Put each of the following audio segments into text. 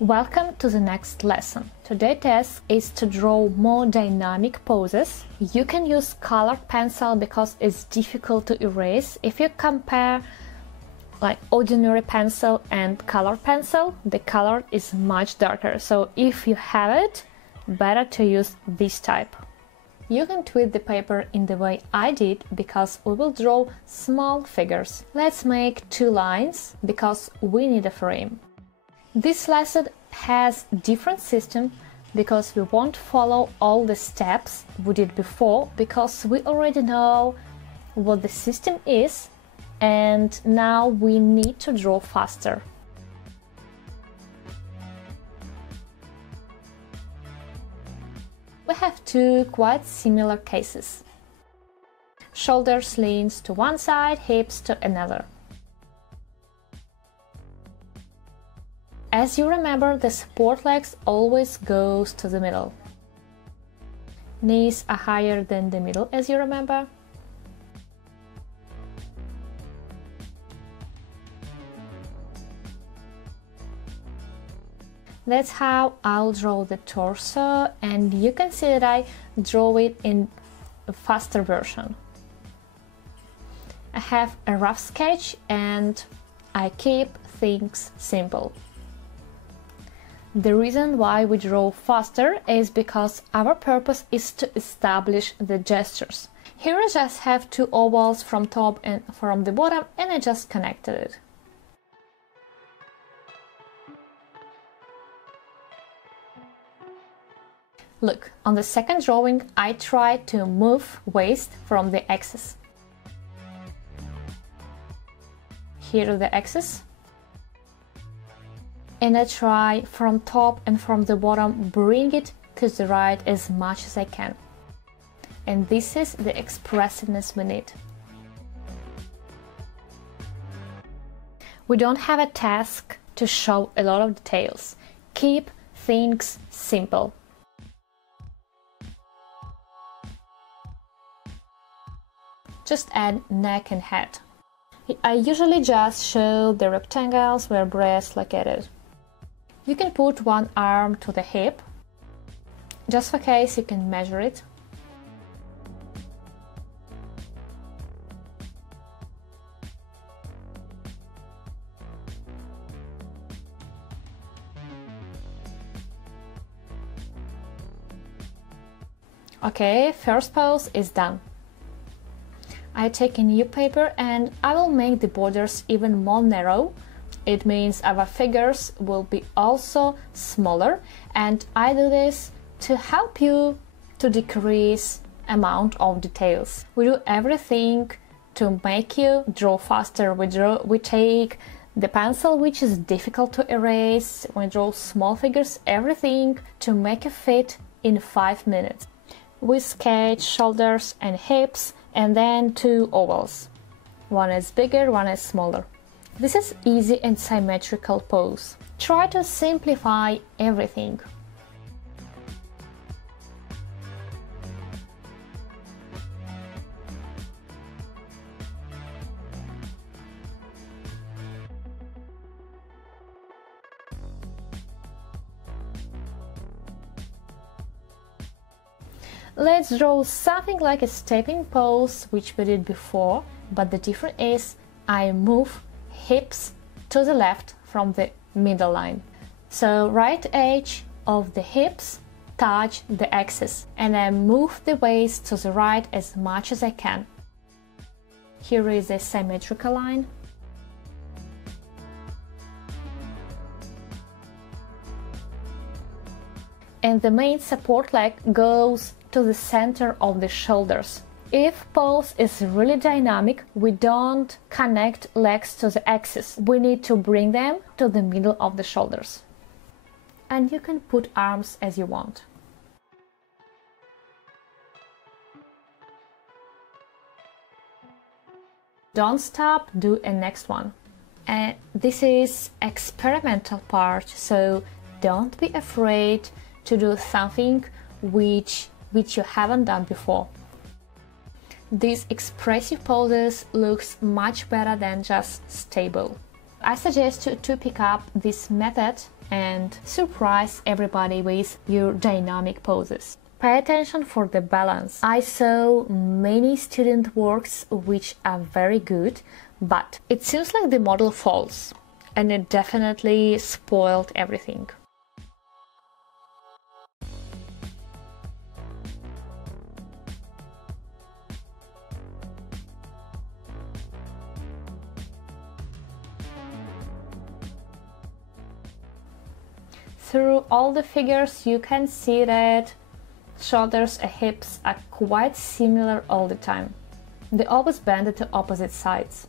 Welcome to the next lesson. Today's task is to draw more dynamic poses. You can use colored pencil because it's difficult to erase. If you compare like ordinary pencil and colored pencil, the color is much darker. So if you have it, better to use this type. You can tweak the paper in the way I did because we will draw small figures. Let's make 2 lines because we need a frame. This lesson has different system because we won't follow all the steps we did before because we already know what the system is and now we need to draw faster. We have 2 quite similar cases. Shoulders leans to one side, hips to another. As you remember, the support legs always goes to the middle. Knees are higher than the middle, as you remember. That's how I'll draw the torso, and you can see that I draw it in a faster version. I have a rough sketch and I keep things simple. The reason why we draw faster is because our purpose is to establish the gestures. Here I just have 2 ovals from top and from the bottom and I just connected it. Look, on the second drawing I tried to move waist from the axis. Here is the axis. And I try from top and from the bottom bring it to the right as much as I can. And this is the expressiveness we need. We don't have a task to show a lot of details. Keep things simple. Just add neck and head. I usually just show the rectangles where breasts located. You can put one arm to the hip. Just for case you can measure it. Okay, first pose is done. I take a new paper and I will make the borders even more narrow. It means our figures will be also smaller, and I do this to help you to decrease amount of details. We do everything to make you draw faster. We take the pencil, which is difficult to erase. We draw small figures, everything to make a fit in 5 minutes. We sketch shoulders and hips and then 2 ovals. One is bigger, one is smaller. This is easy and symmetrical pose. Try to simplify everything. Let's draw something like a stepping pose, which we did before, but the difference is I move hips to the left from the middle line. So right edge of the hips touch the axis and I move the waist to the right as much as I can. Here is a symmetrical line. And the main support leg goes to the center of the shoulders. If pose is really dynamic, we don't connect legs to the axis. We need to bring them to the middle of the shoulders. And you can put arms as you want. Don't stop, do a next one. And this is experimental part, so don't be afraid to do something which you haven't done before. These expressive poses looks much better than just stable. I suggest you to pick up this method and surprise everybody with your dynamic poses. Pay attention for the balance. I saw many student works which are very good, but it seems like the model falls, and it definitely spoiled everything. Through all the figures you can see that shoulders and hips are quite similar all the time. They always bend to opposite sides.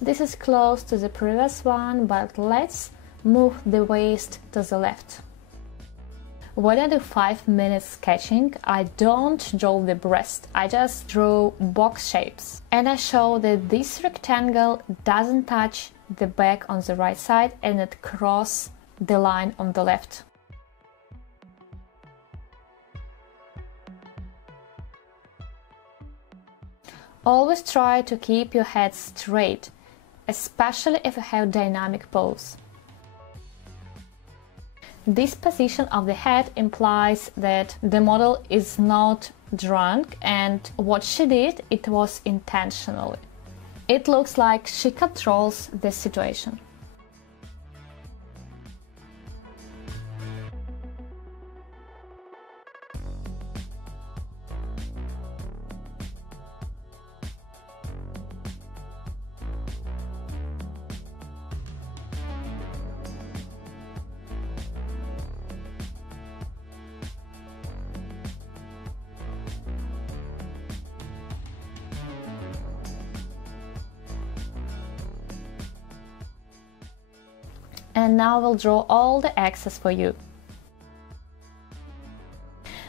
This is close to the previous one, but let's move the waist to the left. When I do 5 minutes sketching, I don't draw the breast, I just draw box shapes. And I show that this rectangle doesn't touch the back on the right side and it crosses the line on the left. Always try to keep your head straight, especially if you have dynamic pose. This position of the head implies that the model is not drunk, and what she did, it was intentionally. It looks like she controls the situation. And now we'll draw all the X's for you.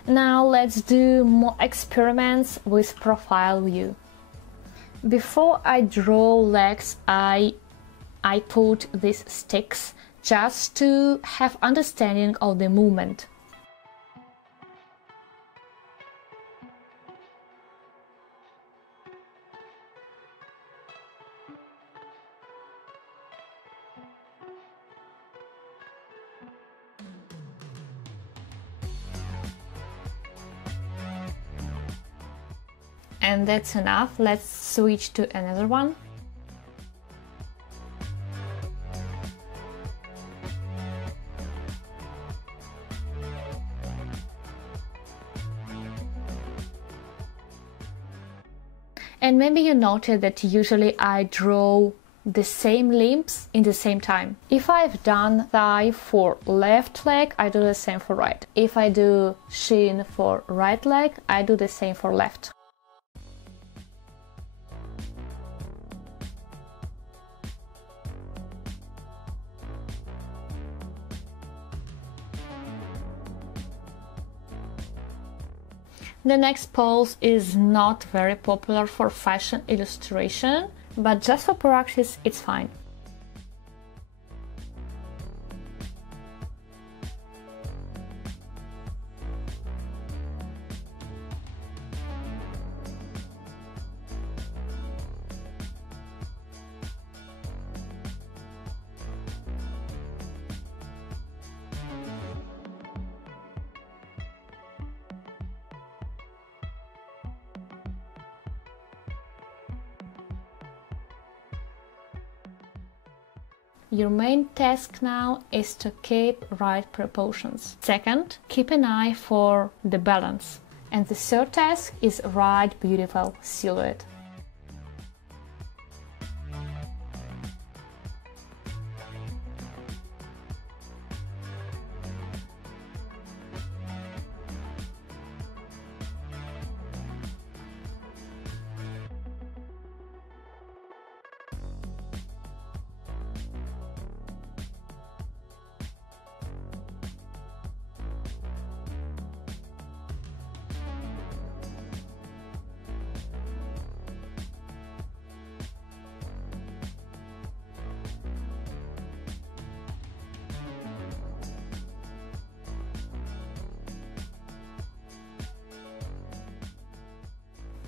Now let's do more experiments with profile view. Before I draw legs, I put these sticks just to have understanding of the movement. And that's enough. Let's switch to another one. And maybe you noted that usually I draw the same limbs in the same time. If I've done thigh for left leg, I do the same for right. If I do shin for right leg, I do the same for left. The next pose is not very popular for fashion illustration, but just for practice it's fine. Your main task now is to keep right proportions. Second, keep an eye for the balance. And the third task is right beautiful silhouette.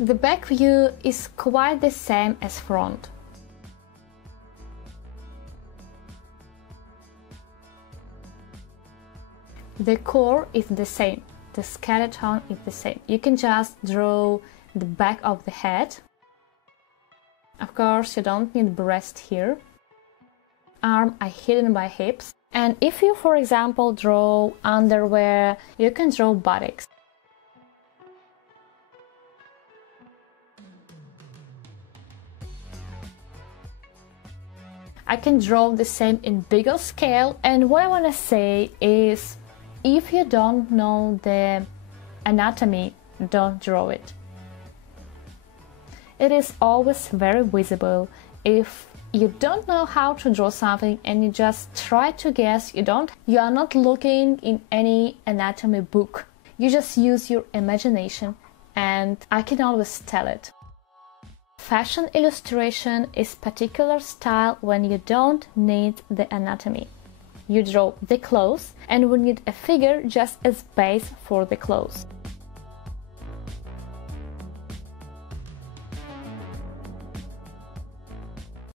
The back view is quite the same as front. The core is the same, the skeleton is the same. You can just draw the back of the head. Of course, you don't need breast here. Arms are hidden by hips. And if you, for example, draw underwear, you can draw buttocks. I can draw the same in bigger scale, and what I want to say is, if you don't know the anatomy, don't draw it. It is always very visible. If you don't know how to draw something and you just try to guess, you are not looking in any anatomy book. You just use your imagination, and I can always tell it. Fashion illustration is particular style when you don't need the anatomy. You draw the clothes and we need a figure just as base for the clothes.